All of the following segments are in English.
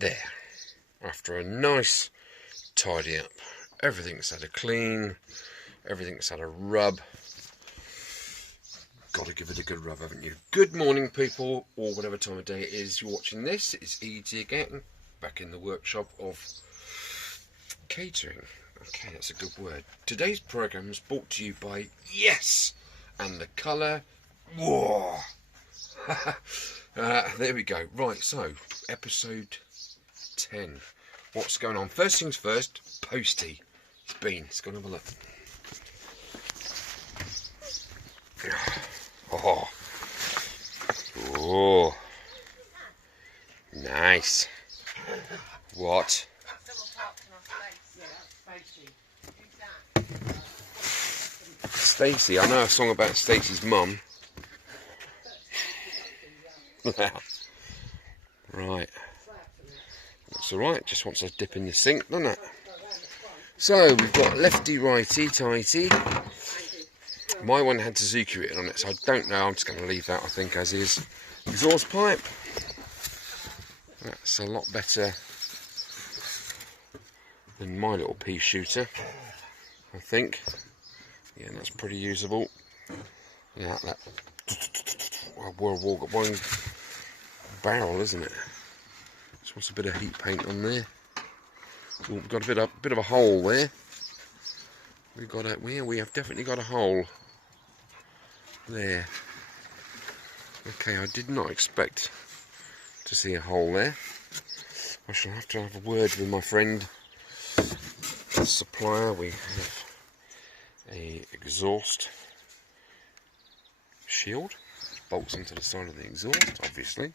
There, after a nice tidy up, everything's had a clean, everything's had a rub. Got to give it a good rub, haven't you? Good morning, people, or whatever time of day it is you're watching this. It's E.T. again, back in the workshop of catering. Okay, that's a good word. Today's programme is brought to you by Yes, and the colour. Whoa! There we go. Right, so episode 10. What's going on? First things first, Posty. It's gone, have a look. Oh, nice. What? Stacey, I know a song about Stacey's mum. Right. That's alright, just wants a dip in the sink, doesn't it? So, we've got lefty, righty, tighty. My one had Suzuki written on it, so I don't know. I'm just going to leave that, I think, as is. Exhaust pipe. That's a lot better than my little pea shooter, I think. Yeah, that's pretty usable. Yeah, that. Well, got one barrel, isn't it? Just wants a bit of heat paint on there. Ooh, we've got a bit of a hole there. We have definitely got a hole there. Okay, I did not expect to see a hole there. I shall have to have a word with my friend, the supplier. We have a exhaust shield, bolts onto the side of the exhaust, obviously.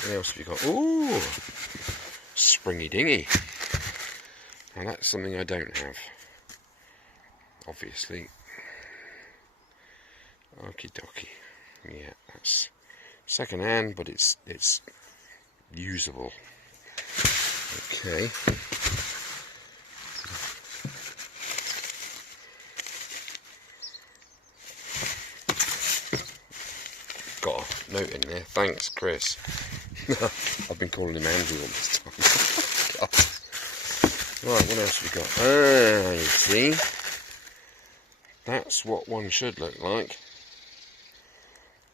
What else have you got? Ooh, springy dinghy. Now that's something I don't have, obviously. Okie dokie. Yeah, that's second hand, but it's usable. Okay. Got a note in there. Thanks, Chris. I've been calling him Andrew all this time. Right, what else have we got? You see, that's what one should look like.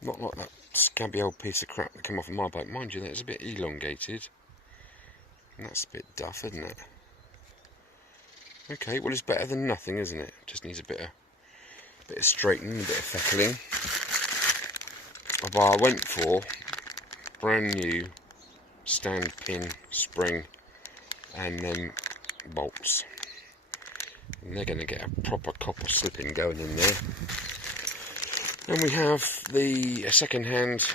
Not like that scabby old piece of crap that came off of my bike. Mind you, that's a bit elongated. And that's a bit duff, isn't it? Okay, well, it's better than nothing, isn't it? Just needs a bit of straightening, a bit of feckling. But I went for brand new stand pin spring and then bolts. And they're going to get a proper copper slipping going in there. And we have the second hand,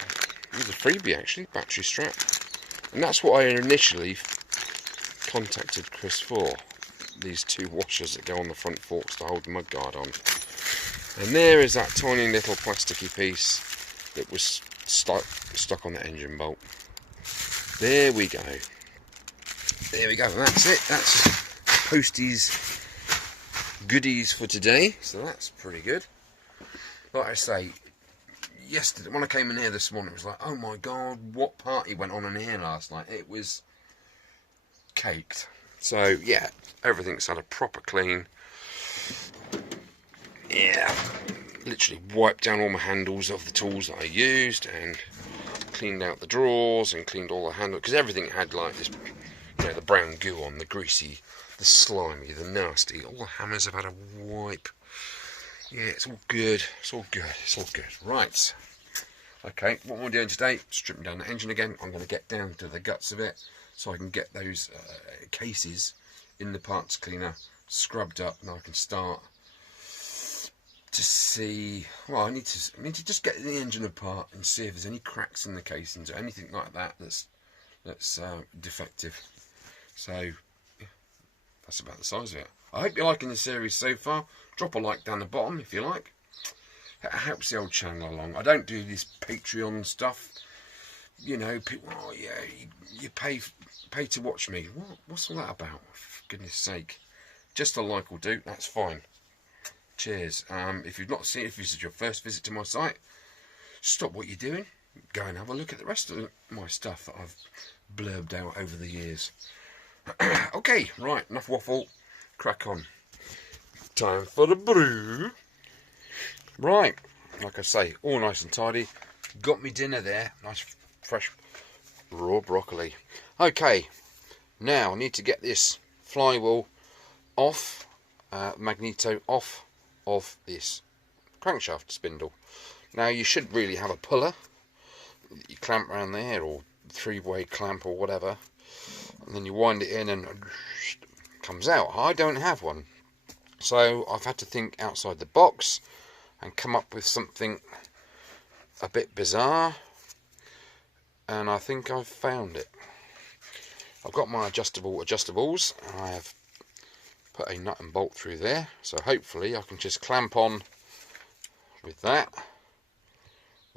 it was a freebie actually, battery strap. And that's what I initially contacted Chris for. These two washers that go on the front forks to hold the mudguard on. And there is that tiny little plasticky piece that was stuck on the engine bolt. There we go. There we go. And that's it. That's Posty's goodies for today. So that's pretty good. Like I say, yesterday when I came in here this morning, it was like, oh my god, what party went on in here last night? It was caked. So yeah, everything's had a proper clean. Yeah, literally wiped down all my handles of the tools that I used and cleaned out the drawers and cleaned all the handles, because everything had like this, you know, the brown goo on, the greasy, the slimy, the nasty. All the hammers have had a wipe. Yeah, it's all good. It's all good. It's all good. Right. Okay, what we're doing today, stripping down the engine again. I'm going to get down to the guts of it so I can get those cases in the parts cleaner scrubbed up, and I can start to see. Well, I need to just get the engine apart and see if there's any cracks in the casings or anything like that that's defective. So yeah, that's about the size of it. I hope you're liking the series so far. Drop a like down the bottom if you like. It helps the old channel along. I don't do this Patreon stuff. You know, people, oh yeah, you pay to watch me. What's all that about? For goodness sake. Just a like will do, that's fine. Cheers. If you've not seen it, if this is your first visit to my site, stop what you're doing. go and have a look at the rest of my stuff that I've blurbed out over the years. Okay, right, enough waffle, crack on. Time for the brew. Right, like I say, all nice and tidy. Got me dinner there, nice fresh raw broccoli. Okay, now I need to get this flywheel off, magneto off of this crankshaft spindle. Now you should really have a puller that you clamp around there, or 3-way clamp or whatever, and then you wind it in and it comes out. I don't have one, so I've had to think outside the box and come up with something a bit bizarre, and I think I've found it. I've got my adjustables, and I have put a nut and bolt through there, so hopefully I can just clamp on with that,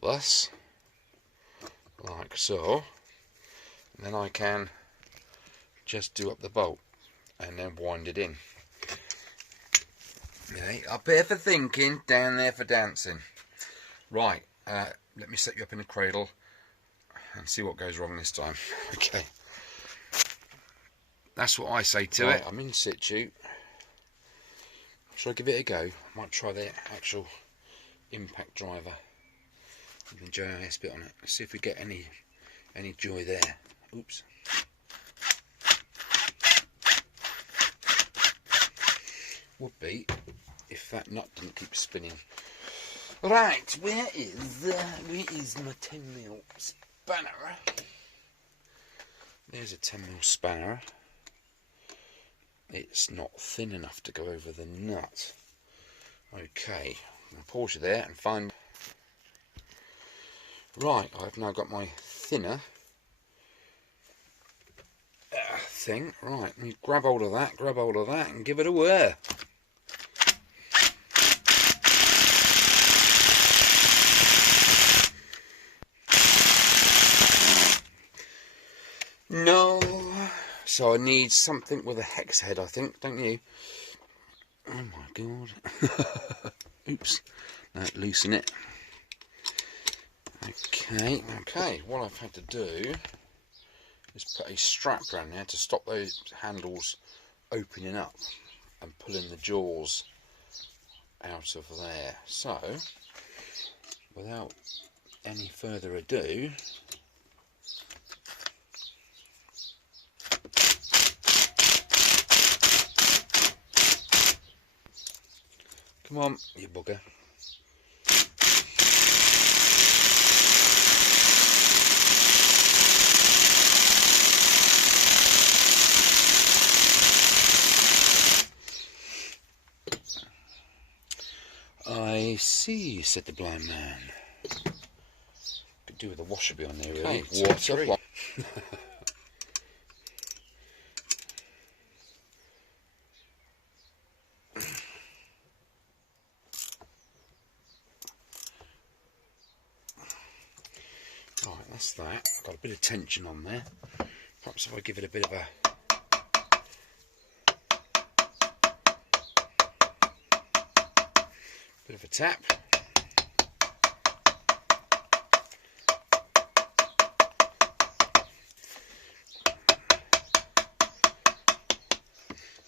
thus, like so, and then I can just do up the bolt and then wind it in. Okay, up here for thinking, down there for dancing. Right, let me set you up in a cradle and see what goes wrong this time. Okay, that's what I say to it. I'm in situ. Shall I give it a go? I might try the actual impact driver with the JIS bit on it. Let's see if we get any joy there. Oops. Would be if that nut didn't keep spinning. Right, where is my 10mm spanner? There's a 10mm spanner. It's not thin enough to go over the nut. Okay, I'll pause you there and find. Right, I've now got my thinner thing. Right, let me grab hold of that, and give it a whir. No, so I need something with a hex head, I think, don't you? Oh my god. Oops. No, loosen it. Okay, what I've had to do is put a strap around there to stop those handles opening up and pulling the jaws out of there. So, without any further ado, come on, you bugger. I see, said the blind man. Could do with a washer behind there, really. Water. Right, that's that. Got a bit of tension on there. Perhaps if I give it a bit of a tap.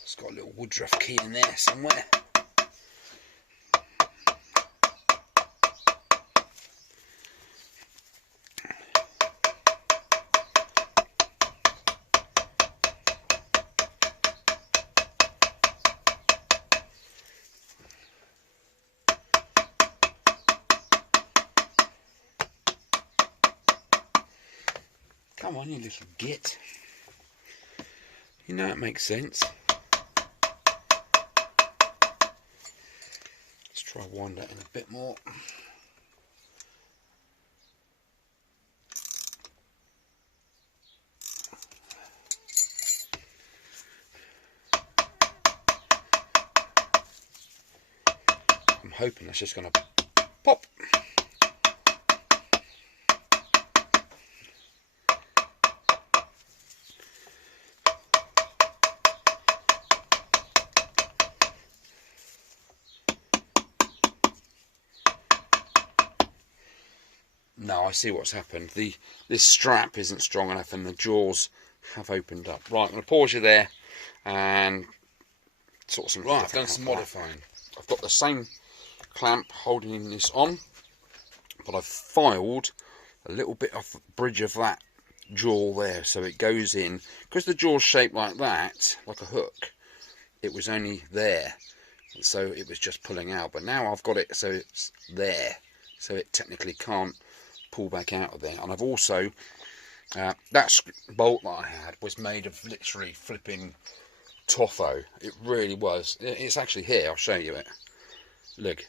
It's got a little woodruff key in there somewhere. Come on, you little git. You know it makes sense. Let's try wind that in a bit more. I'm hoping that's just going to pop. No, I see what's happened. This strap isn't strong enough and the jaws have opened up. Right, I'm going to pause you there and sort some. Right, I've done some modifying. I've got the same clamp holding this on, but I've filed a little bit off the bridge of that jaw there, so it goes in. Because the jaw's shaped like that, like a hook, it was only there, so it was just pulling out. But now I've got it so it's there, so it technically can't pull back out of there. And I've also that bolt that I had was made of literally flipping toffo. It really was. It's actually here, I'll show you it. Look.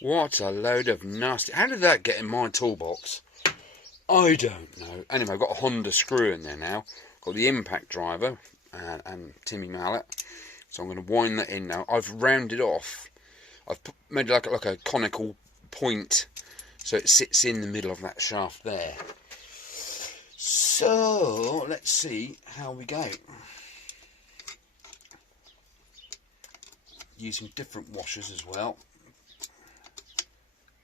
What a load of nasty. How did that get in my toolbox? I don't know. Anyway, I've got a Honda screw in there now. Got the impact driver and Timmy mallet. So I'm going to wind that in now. I've rounded off. I've made like a conical point, so it sits in the middle of that shaft there. So let's see how we go. Using different washers as well.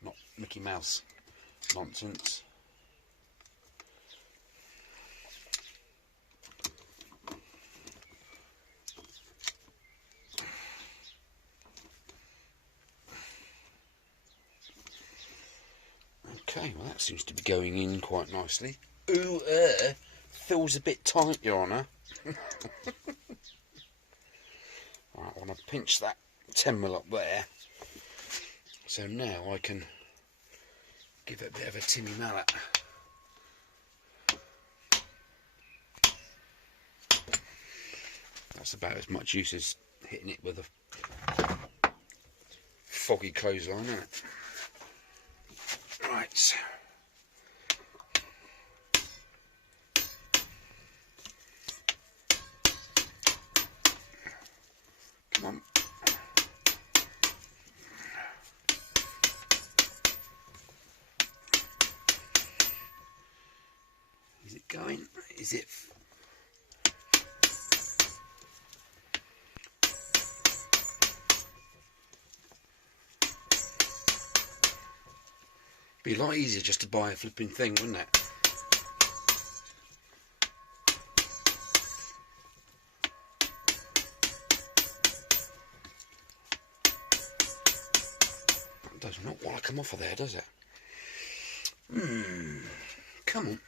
Not Mickey Mouse nonsense. Okay, well that seems to be going in quite nicely. Ooh, feels a bit tight, Your Honour. Right, I want to pinch that 10mm up there. So now I can give it a bit of a Timmy mallet. That's about as much use as hitting it with a foggy clothesline, isn't it? Right. Come on. Is it going? Is it? Be a lot easier just to buy a flipping thing, wouldn't it? That does not want to come off of there, does it? Come on.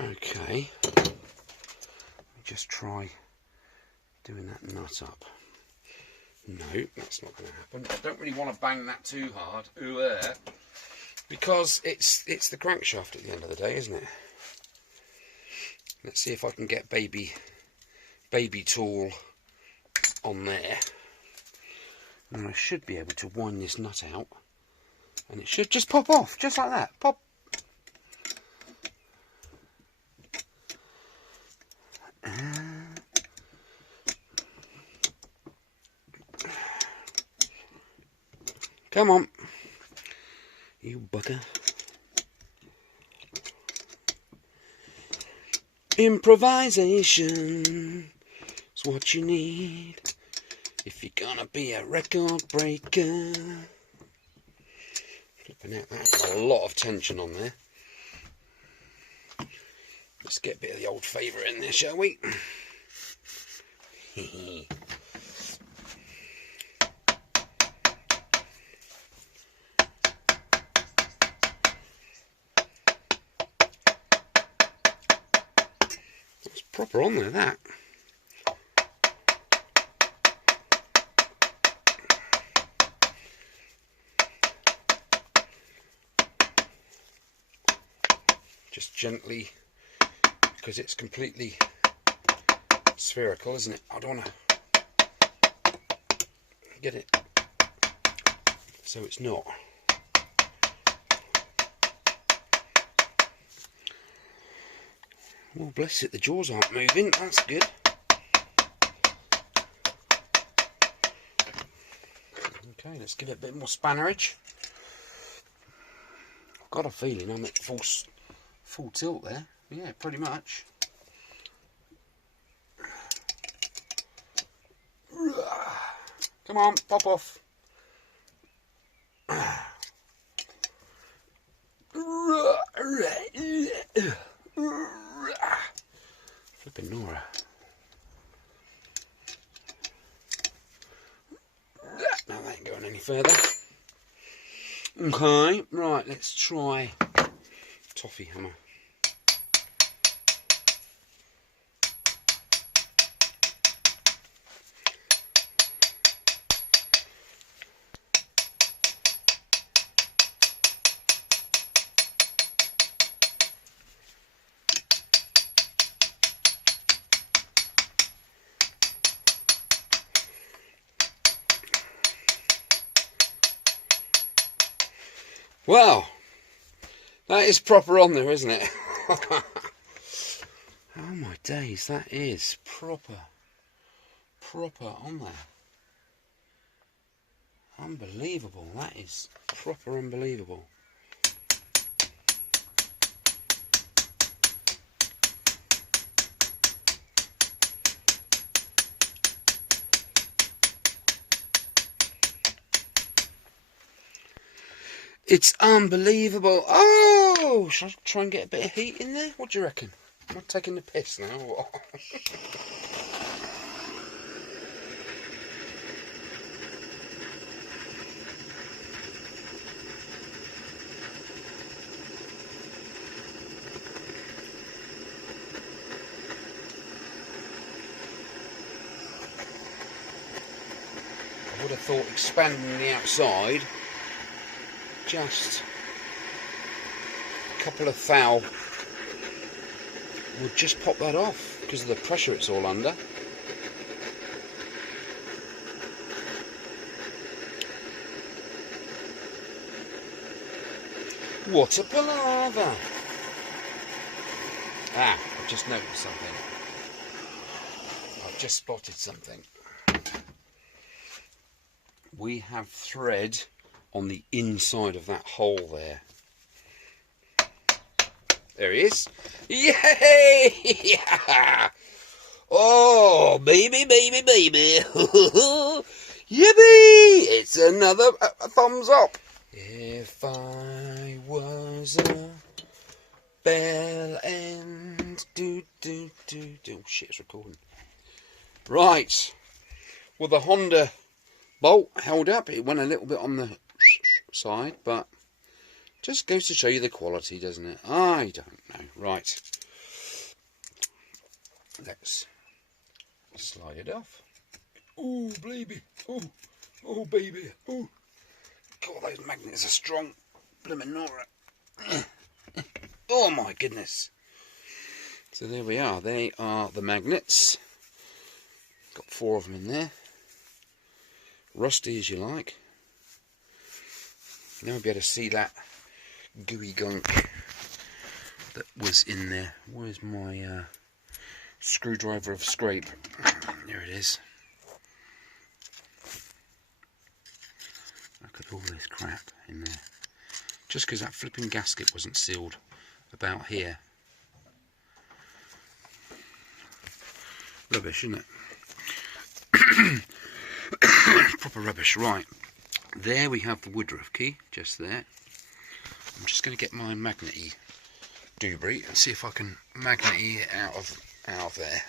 Okay, just try doing that nut up. No, that's not going to happen. I don't really want to bang that too hard, because it's the crankshaft at the end of the day, isn't it? Let's see if I can get baby tool on there, and I should be able to wind this nut out, and it should just pop off, just like that. Pop. Come on, you bugger. Improvisation is what you need if you're gonna be a record breaker. Flipping out, that's a lot of tension on there. Let's get a bit of the old favourite in there, shall we? That's proper on there, that. Just gently, because it's completely spherical, isn't it? I don't want to get it so it's not. Oh, bless it, the jaws aren't moving, that's good. Okay, let's give it a bit more spannerage. I've got a feeling I'm at full tilt there. Yeah, pretty much. Come on, pop off. Flipping Nora. No, that ain't going any further. Okay, right, let's try toffee hammer. Well, that is proper on there, isn't it? Oh my days, that is proper on there. Unbelievable, that is proper unbelievable. It's unbelievable. Oh, should I try and get a bit of heat in there? What do you reckon? Am I taking the piss now or what? I would have thought expanding the outside, just a couple of thou would just pop that off because of the pressure it's all under. What a palaver! Ah, I've just noticed something. I've just spotted something. We have thread on the inside of that hole there. There he is. Yay! Oh, baby, baby, baby. Yippee! It's another thumbs up. If I was a bell end, do. Oh shit, it's recording. Right. Well, the Honda bolt held up. It went a little bit on the side, but just goes to show you the quality, doesn't it? I don't know. Right. Let's slide it off. Oh, baby. Oh, baby. Oh. God, those magnets are strong. Blimmin' Nora. Oh, my goodness. So there we are. They are the magnets. Got 4 of them in there. Rusty as you like. Now we'll be able to see that gooey gunk that was in there. Where's my screwdriver of scrape? There it is. Look at all this crap in there. Just because that flipping gasket wasn't sealed about here. Rubbish, isn't it? Proper rubbish. Right. There we have the Woodruff key, just there. I'm just going to get my magnet-y doobry and see if I can magnet-y it out of there.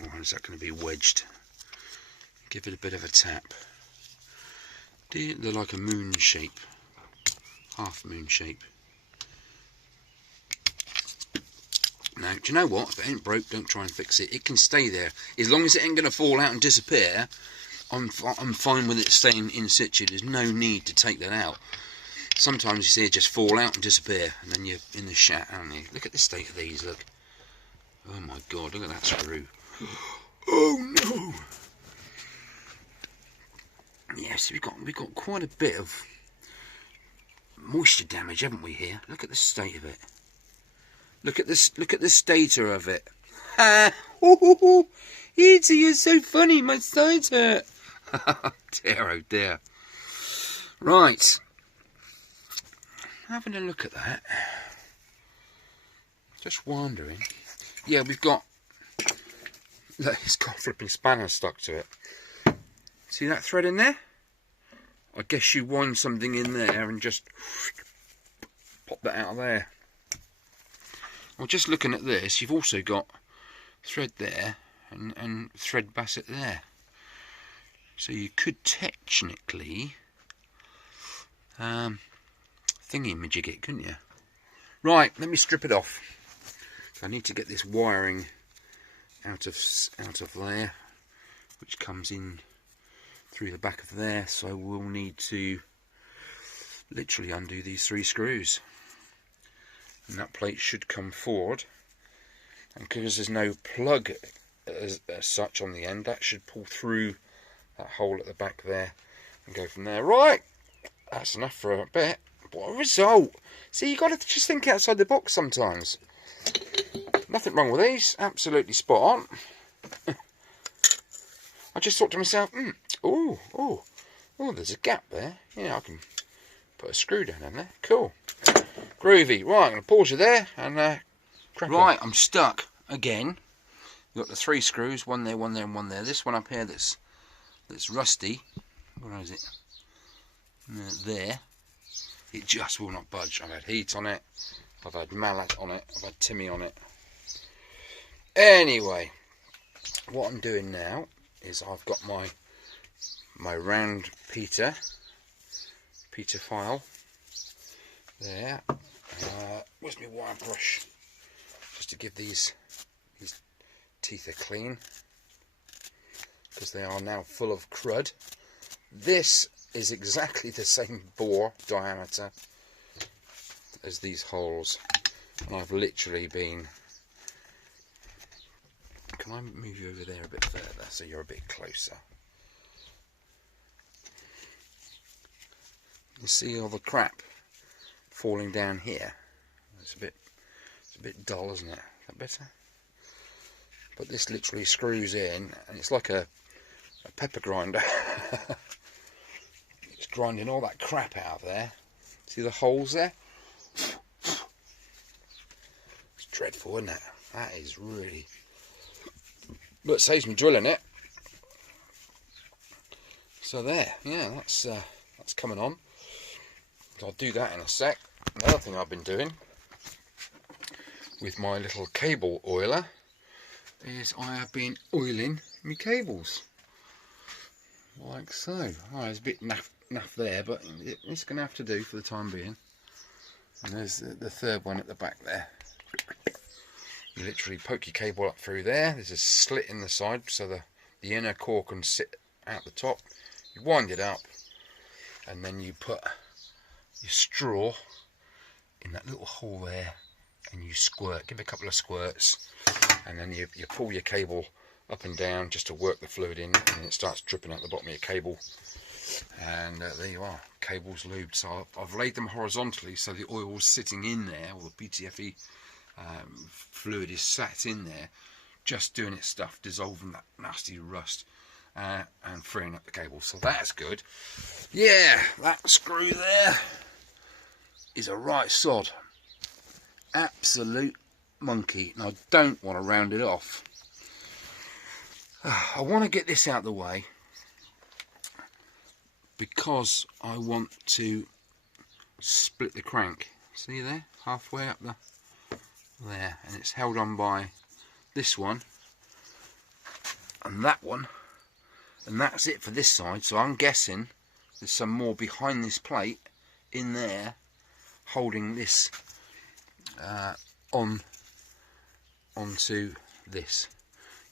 Or is that going to be wedged? Give it a bit of a tap. They're like a moon shape, half moon shape. Now, do you know what? If it ain't broke, don't try and fix it. It can stay there as long as it ain't going to fall out and disappear. I'm fine with it staying in situ. There's no need to take that out. Sometimes you see it just fall out and disappear, and then you're in the shat, aren't you? Look at the state of these. Look. Oh my God! Look at that screw. Oh no! Yes, we've got quite a bit of moisture damage, haven't we? Here. Look at the state of it. Look at this. Look at the stator of it. Ah! You're so funny. My sides hurt. Dear, oh dear. Right. Having a look at that. Just wondering. Yeah, we've got... Look, it's got a flipping spanner stuck to it. See that thread in there? I guess you wind something in there and just pop that out of there. Well, just looking at this, you've also got thread there and thread basset there. So you could technically thingy-majig it, couldn't you? Right, let me strip it off. I need to get this wiring out of there, which comes in through the back of there. So we'll need to literally undo these 3 screws, and that plate should come forward. And because there's no plug as such on the end, that should pull through that hole at the back there and go from there. Right, that's enough for a bit. What a result! See, you got to just think outside the box sometimes. Nothing wrong with these, absolutely spot on. I just thought to myself, oh, there's a gap there. Yeah, I can put a screw down in there. Cool, groovy. Right, I'm going to pause you there and crack on. Right, I'm stuck again. You've got the 3 screws, one there, one there, and one there. This one up here that's rusty. Where is it? There. It just will not budge. I've had heat on it. I've had mallet on it. I've had Timmy on it. Anyway, what I'm doing now is I've got my round Peter file there. Where's my wire brush? Just to give these teeth a clean, because they are now full of crud. This is exactly the same bore diameter as these holes, and I've literally been... Can I move you over there a bit further so you're a bit closer? You see all the crap falling down here. It's a bit dull, isn't it? Is that better? But this literally screws in, and it's like a pepper grinder. It's grinding all that crap out of there. See the holes there? It's dreadful, isn't it? That is really... But it saves me drilling it. So there, yeah, that's coming on. I'll do that in a sec. Another thing I've been doing with my little cable oiler is I have been oiling my cables, like so. Oh, there's a bit naff there, but it's going to have to do for the time being. And there's the 3rd one at the back there. You literally poke your cable up through there. There's a slit in the side so the inner core can sit out the top. You wind it up, and then you put your straw in that little hole there, and you squirt, give it a couple of squirts, and then you pull your cable up and down just to work the fluid in, and it starts dripping out the bottom of your cable. And there you are, cable's lubed. So I've laid them horizontally so the oil's sitting in there, or the PTFE fluid is sat in there, just doing its stuff, dissolving that nasty rust and freeing up the cable. So that's good. Yeah, that screw there is a right sod. Absolute monkey. And I don't want to round it off. I want to get this out of the way because I want to split the crank. See there? Halfway up there, and it's held on by this one and that one, and that's it for this side. So I'm guessing there's some more behind this plate in there holding this onto this.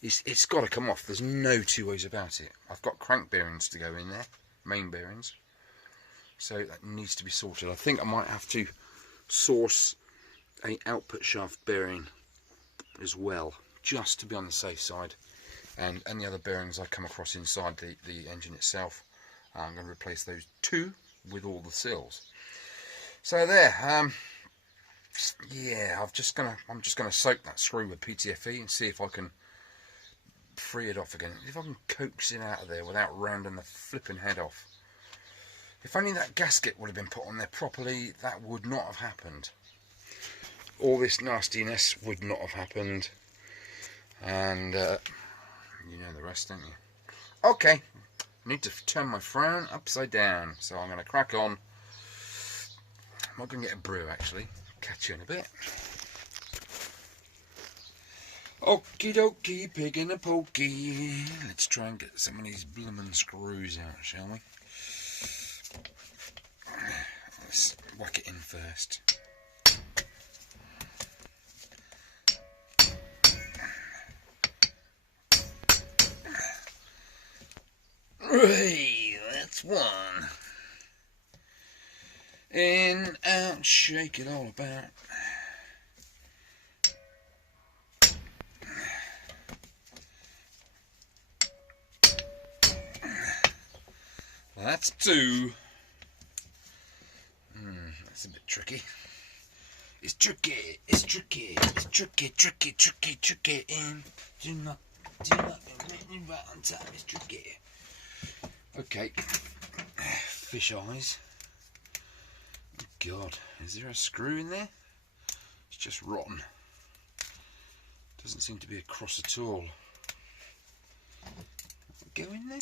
It's got to come off. There's no 2 ways about it. I've got crank bearings to go in there, main bearings, so that needs to be sorted. I think I might have to source a output shaft bearing as well, just to be on the safe side. And any other bearings I come across inside the engine itself, I'm going to replace those 2 with all the seals. So there, yeah, I'm just gonna soak that screw with PTFE and see if I can free it off again. If I can coax it out of there without rounding the flipping head off. If only that gasket would have been put on there properly, that would not have happened. All this nastiness would not have happened. And you know the rest, don't you? Okay, I need to turn my frown upside down, so I'm going to crack on. I'm not going to get a brew actually. Catch you in a bit. Okie dokie, pig in a pokey. Let's try and get some of these bloomin' screws out, shall we? Let's whack it in first. Hey, that's one. In, out, shake it all about. Well, that's two. That's a bit tricky. It's tricky, it's tricky, it's tricky, tricky, tricky, tricky, and do not make me right on time, it's tricky. Okay, fish eyes. Oh God, is there a screw in there? It's just rotten. Doesn't seem to be across at all. Go in there?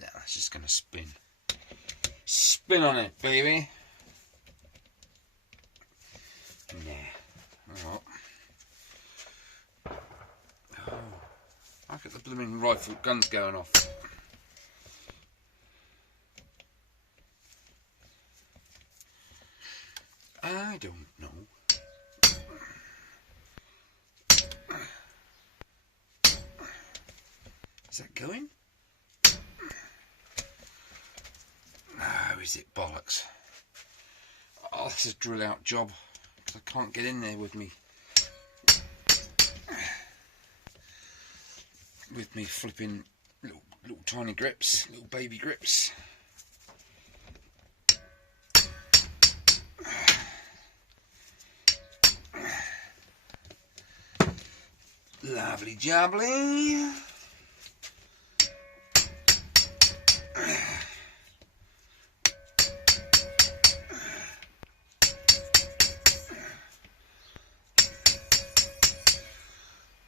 No, it's just going to spin. Spin on it, baby. Nah. Oh. Look at the blooming rifle guns going off. I don't know. Is that going? No, is it bollocks? Oh, this is a drill out job because I can't get in there with me. With me flipping little tiny grips, little baby grips. Lovely jubbly.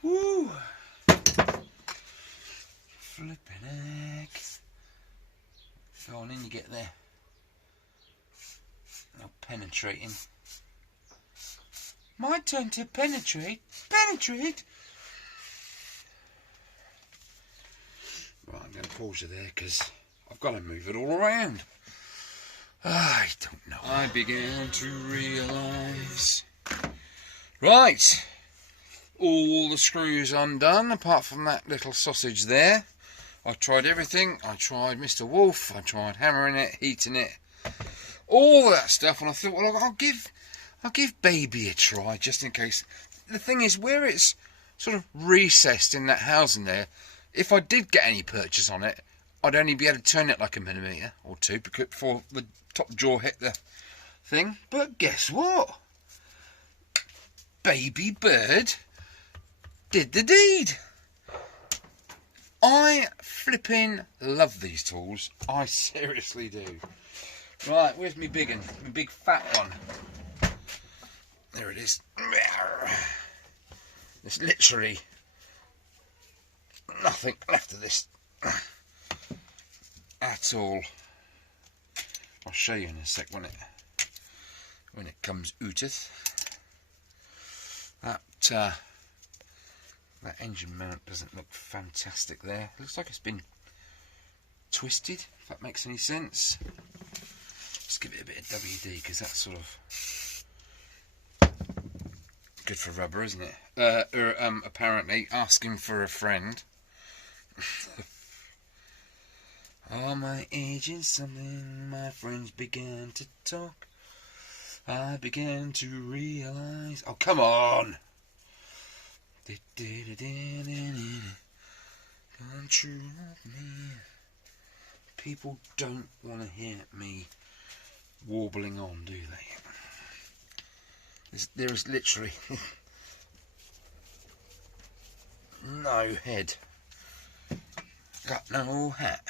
Woo! Flipping heck. Go on in, you get there. Now penetrating. My turn to penetrate. Penetrate! Right, I'm going to pause you there because I've got to move it all around. I don't know. I began to realise. Right. All the screws undone apart from that little sausage there. I tried everything. I tried Mr. Wolf. I tried hammering it, heating it, all that stuff, and I thought, well, I'll give baby a try just in case. The thing is, where it's sort of recessed in that housing there, if I did get any purchase on it, I'd only be able to turn it like a millimetre or two before the top jaw hit the thing. But guess what? Baby bird did the deed. I flipping love these tools. I seriously do. Right, where's me big one? My big fat one. There it is. There's literally nothing left of this at all. I'll show you in a sec when it comes outeth. That engine mount doesn't look fantastic there. It looks like it's been twisted, if that makes any sense. Just give it a bit of WD because that's sort of good for rubber, isn't it? Apparently, asking for a friend. All my age is something, my friends began to talk. I began to realise. Oh, come on! Control me. People don't want to hear me warbling on, do they? There is literally no head. Got no hat.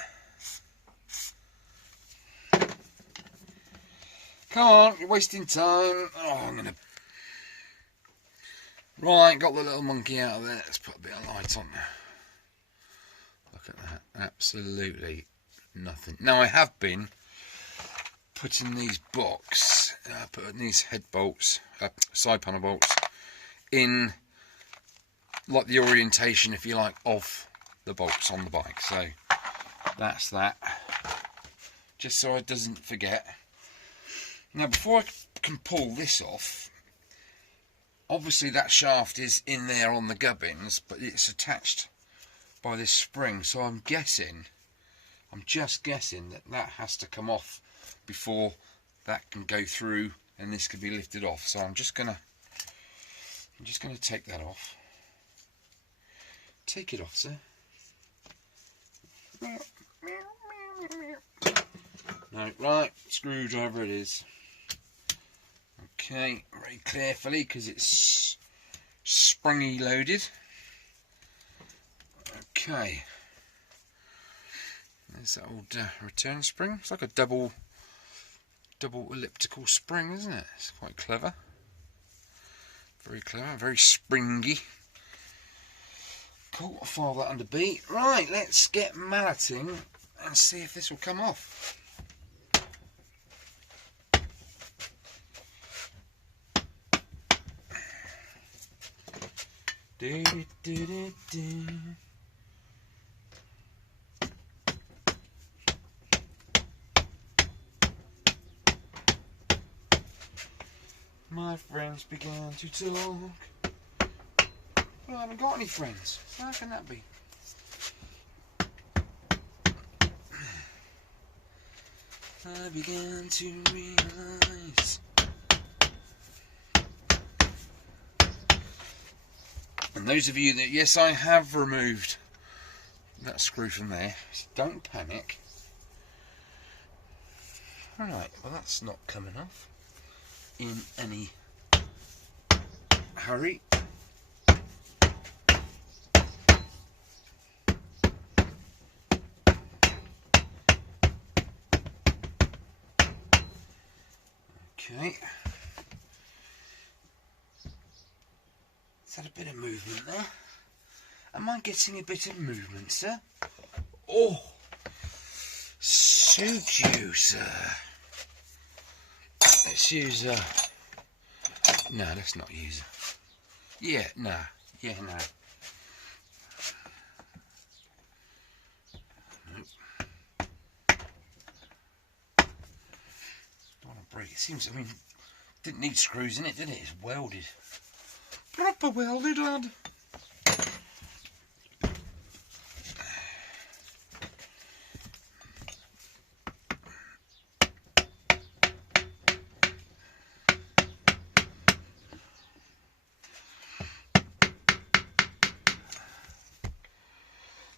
Come on, you're wasting time. Oh, I'm gonna... Right, got the little monkey out of there. Let's put a bit of light on there. Look at that. Absolutely nothing. Now, I have been putting these putting these head bolts, side panel bolts, in like the orientation, if you like, of the bolts on the bike. So that's that. Just so I doesn't forget. Now, before I can pull this off, obviously that shaft is in there on the gubbins, but it's attached by this spring. So I'm just guessing that that has to come off before that can go through and this can be lifted off. So I'm just gonna take that off. Take it off, sir. No, right, screwdriver it is. Okay, very carefully because it's springy loaded. Okay, there's that old return spring. It's like a double elliptical spring, isn't it? It's quite clever. Very clever, very springy. Cool, I'll file that under B. Right, let's get malleting and see if this will come off. Do, do, do, do. My friends began to talk. Well, I haven't got any friends. So how can that be? I began to realise. And those of you that, yes, I have removed that screw from there, so don't panic. Alright, well that's not coming off in any hurry. Okay. Is that a bit of movement there? Am I getting a bit of movement, sir? Oh, suit you, sir. Let's use no, let's not use yeah, no, yeah, no. Nope. Don't want to break it. Seems, I mean, didn't need screws in it, did it? It's welded. Proper welded, lad.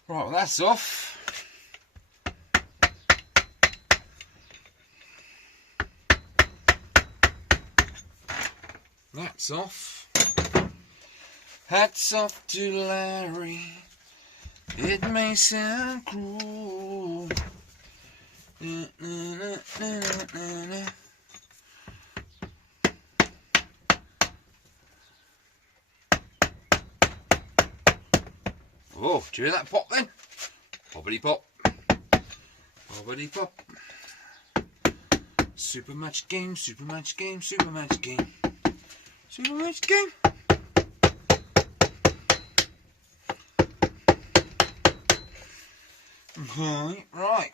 Right, well that's off. That's off. Hats off to Larry. It may sound cruel. Na, na, na, na, na, na. Oh, do you hear that pop then? Poppity pop. Poppity pop. Super match game, super match game, super match game. Super match game. Right.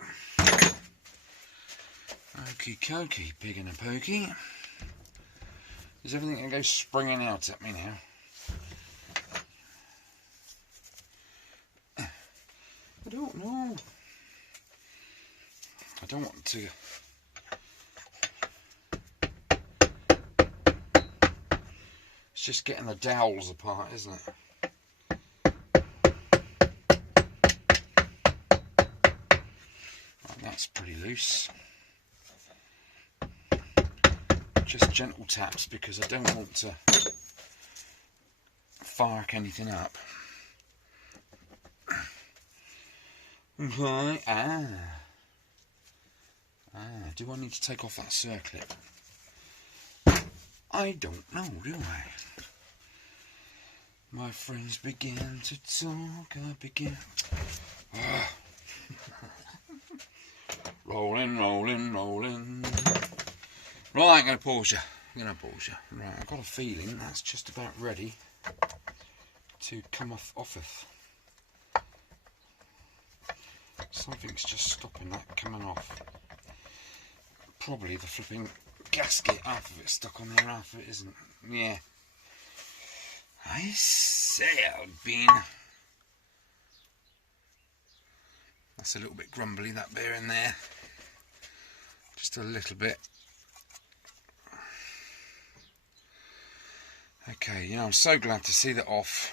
Okie dokie, pig and a pokey. Is everything going to go springing out at me now? I don't know. I don't want to. It's just getting the dowels apart, isn't it? Right, that's pretty loose. Just gentle taps because I don't want to fark anything up. Okay, do I need to take off that circlip? I don't know, do I? My friends began to talk, I began... Rolling, rolling, rolling. Right, I'm going to pause you. Right, I've got a feeling that's just about ready to come off of. Something's just stopping that coming off. Probably the flipping gasket, half of it's stuck on there, half of it isn't. Yeah. I say, Albin. That's a little bit grumbly, that bearing there. Just a little bit. Okay, you know, I'm so glad to see that off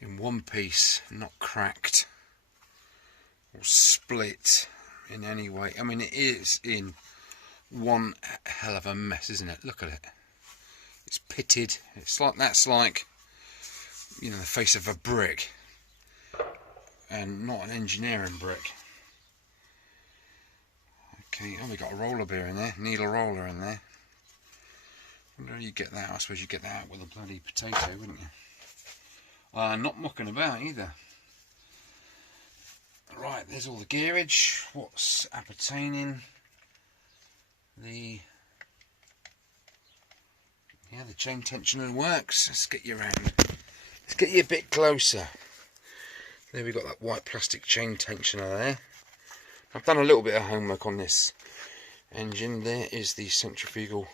in one piece, not cracked or split in any way. I mean, it is in one hell of a mess, isn't it? Look at it. It's pitted. It's like, that's like, you know, the face of a brick, and not an engineering brick. Okay, oh, we got a roller bear in there, needle roller in there. I wonder how you get that. I suppose you get that out with a bloody potato, wouldn't you? Not mucking about either. Right, there's all the gearage. What's appertaining? The chain tensioner works. Let's get you around. Let's get you a bit closer. There we've got that white plastic chain tensioner there. I've done a little bit of homework on this engine. There is the centrifugal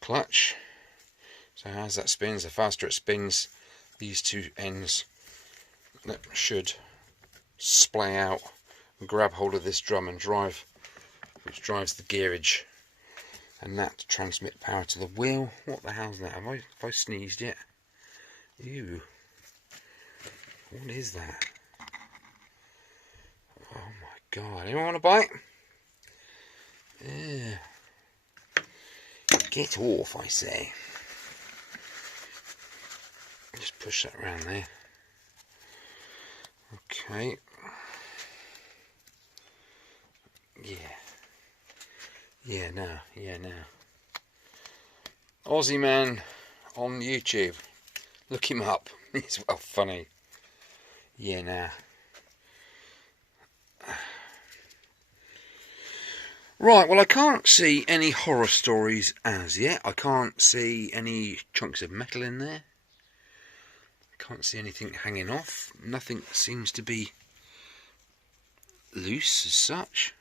clutch. So as that spins, the faster it spins, these two ends that should splay out and grab hold of this drum and drive, which drives the gearage, and that to transmit power to the wheel. What the hell's that? Have I sneezed yet? Ew. What is that? Oh my god. Anyone want a bite? Yeah. Get off, I say. Just push that around there. Okay. Yeah, now. Aussie man on YouTube. Look him up. He's well funny. Yeah, now. Right, well, I can't see any horror stories as yet. I can't see any chunks of metal in there. Can't see anything hanging off. Nothing seems to be loose as such.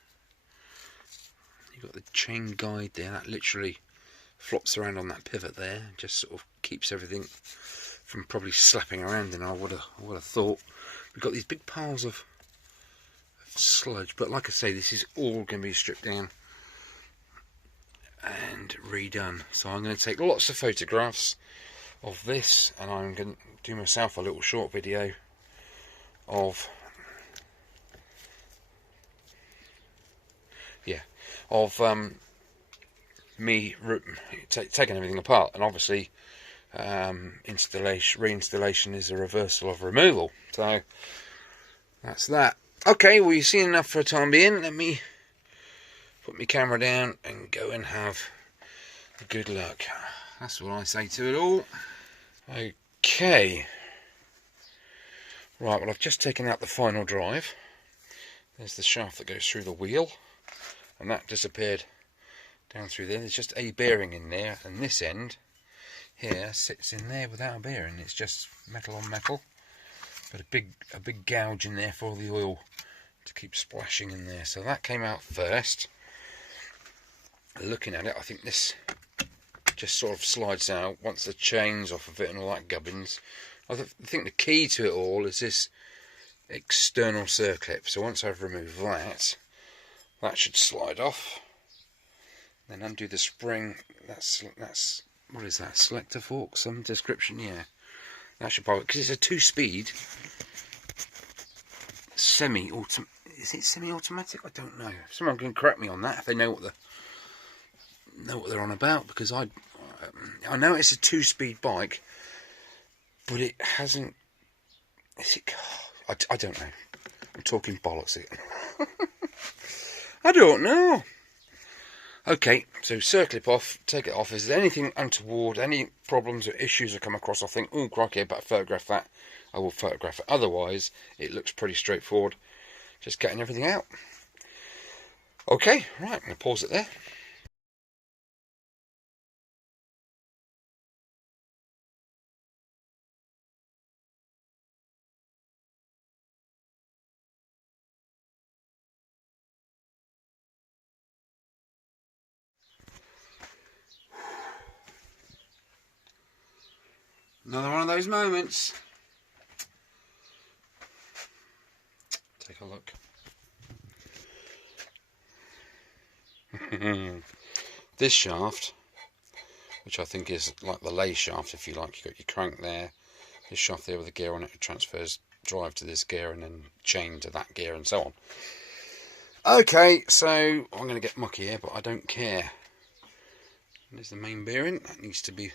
You've got the chain guide there. That literally flops around on that pivot there. Just sort of keeps everything from probably slapping around. And I would have thought. We've got these big piles of sludge, but like I say, this is all going to be stripped down and redone. So I'm going to take lots of photographs of this, and I'm going to do myself a little short video of me taking everything apart. And obviously reinstallation is a reversal of removal, so that's that. Okay, well, you've seen enough for the time being. Let me put my camera down and go and have a good look. That's what I say to it all. Okay. Right, well, I've just taken out the final drive. There's the shaft that goes through the wheel, and that disappeared down through there. There's just a bearing in there, and this end here sits in there without a bearing. It's just metal on metal. Got a big gouge in there for the oil to keep splashing in there. So that came out first. Looking at it, I think this just sort of slides out once the chain's off of it and all that gubbins. I think the key to it all is this external circlip. So once I've removed that, that should slide off. Then undo the spring. That's what is that? Selector fork, some description, yeah. That should probably, because it's a 2-speed is it semi-automatic? I don't know. Someone can correct me on that if they know what they're on about, because I know it's a 2-speed bike, but it hasn't. I don't know. I'm talking bollocks here. I don't know. Okay, so circle it off, take it off. Is there anything untoward, any problems or issues I come across, I think, oh, crikey, I better photograph that. I will photograph it. Otherwise, it looks pretty straightforward. Just getting everything out. Okay, right, I'm going to pause it there. Another one of those moments. Take a look. This shaft, which I think is like the lay shaft, if you like, you've got your crank there, this shaft there with a gear on it, it transfers drive to this gear and then chain to that gear and so on. Okay, so I'm going to get mucky here, but I don't care. There's the main bearing, that needs to be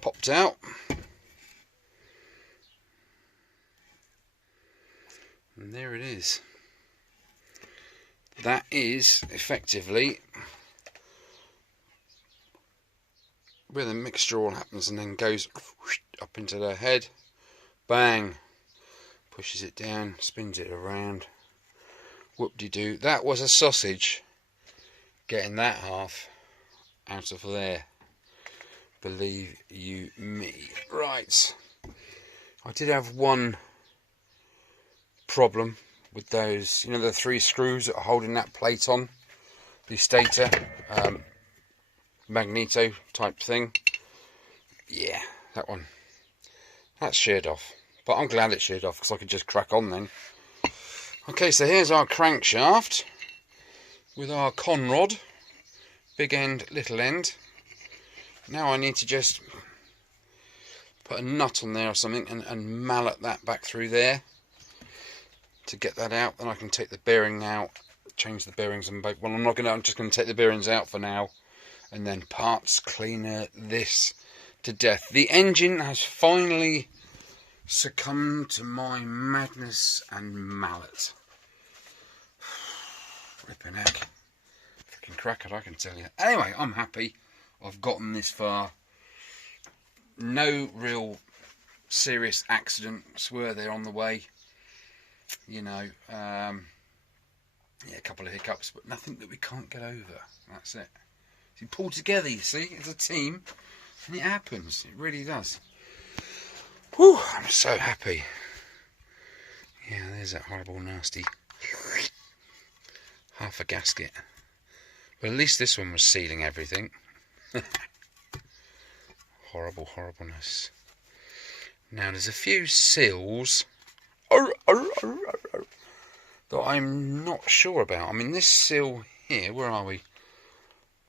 popped out. And there it is. That is effectively where the mixture all happens and then goes up into the head. Bang! Pushes it down, spins it around. Whoop-de-doo. That was a sausage. Getting that half out of there. Believe you me. Right. I did have one problem with those, you know, the 3 screws that are holding that plate on, the stator magneto type thing. Yeah, that one, that's sheared off, but I'm glad it's sheared off because I could just crack on then. Okay, so here's our crankshaft with our con rod, big end, little end. Now I need to just put a nut on there or something and mallet that back through there to get that out. Then I can take the bearing out, change the bearings and both. Well, I'm just going to take the bearings out for now and then parts cleaner this to death. The engine has finally succumbed to my madness and mallet. Ripping heck. Freaking cracker, I can tell you. Anyway, I'm happy I've gotten this far. No real serious accidents were there on the way. You know, yeah, a couple of hiccups, but nothing that we can't get over. That's it. You pull together, you see, as a team, and it happens. It really does. Whew, I'm so happy. Yeah, there's that horrible, nasty half a gasket. But at least this one was sealing everything. Horrible horribleness. Now there's a few seals that I'm not sure about. I mean, this seal here, where are we?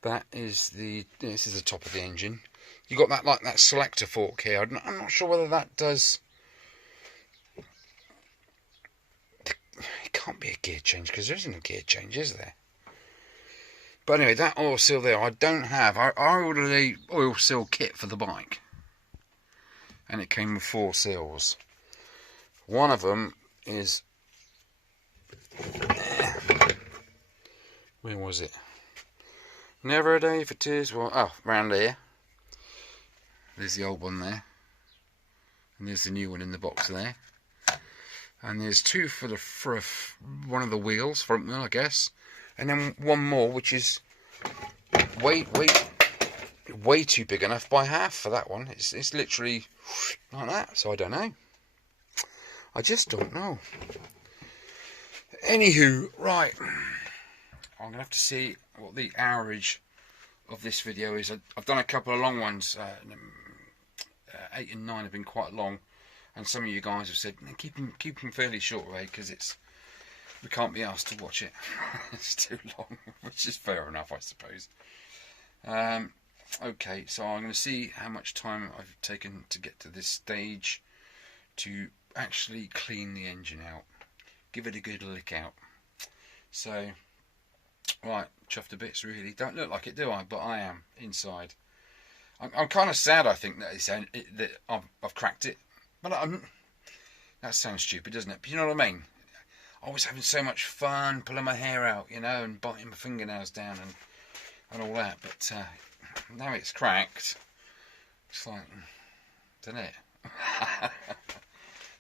That is this is the top of the engine. You got that, like that selector fork here. I'm not sure whether that does. It can't be a gear change because there isn't a gear change, is there? But anyway, that oil seal there, I don't have. I ordered a oil seal kit for the bike, and it came with 4 seals. One of them is, where was it? Never a day for tears. Well, oh, round here. There's the old one there, and there's the new one in the box there. And there's 2 for one of the wheels, front wheel, I guess. And then one more, which is way too big enough by half for that one. It's literally like that. So I don't know. I just don't know. Anywho, right. I'm going to have to see what the average of this video is. I've done a couple of long ones. 8 and 9 have been quite long. And some of you guys have said, keep them fairly short, Ray, because we can't be asked to watch it. It's too long, which is fair enough, I suppose. Okay, so I'm going to see how much time I've taken to get to this stage to actually clean the engine out. Give it a good lick out. So, right, chuffed to bits, really. Don't look like it, do I? But I am, inside. I'm kind of sad, I think, that I've cracked it. But That sounds stupid, doesn't it? But you know what I mean? I was having so much fun pulling my hair out, you know, and biting my fingernails down and all that. But now it's cracked. It's like, isn't it?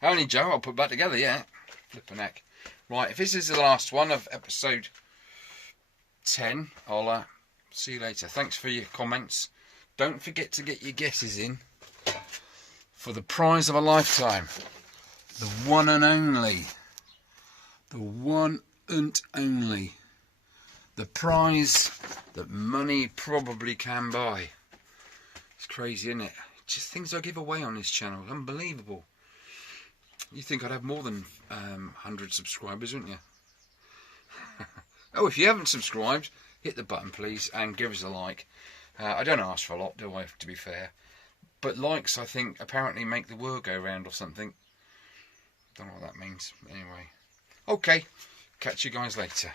Only Joe, I'll put back together, yeah. Flippin' heck. Right, if this is the last one of episode 10, I'll see you later. Thanks for your comments. Don't forget to get your guesses in for the prize of a lifetime. The one and only. The one and only. The prize that money probably can buy. It's crazy, isn't it? Just things I give away on this channel. Unbelievable. You think I'd have more than 100 subscribers, wouldn't you? Oh, if you haven't subscribed, hit the button, please, and give us a like. I don't ask for a lot, do I, to be fair? But likes, I think, apparently make the world go round or something. Don't know what that means. Anyway. Okay. Catch you guys later.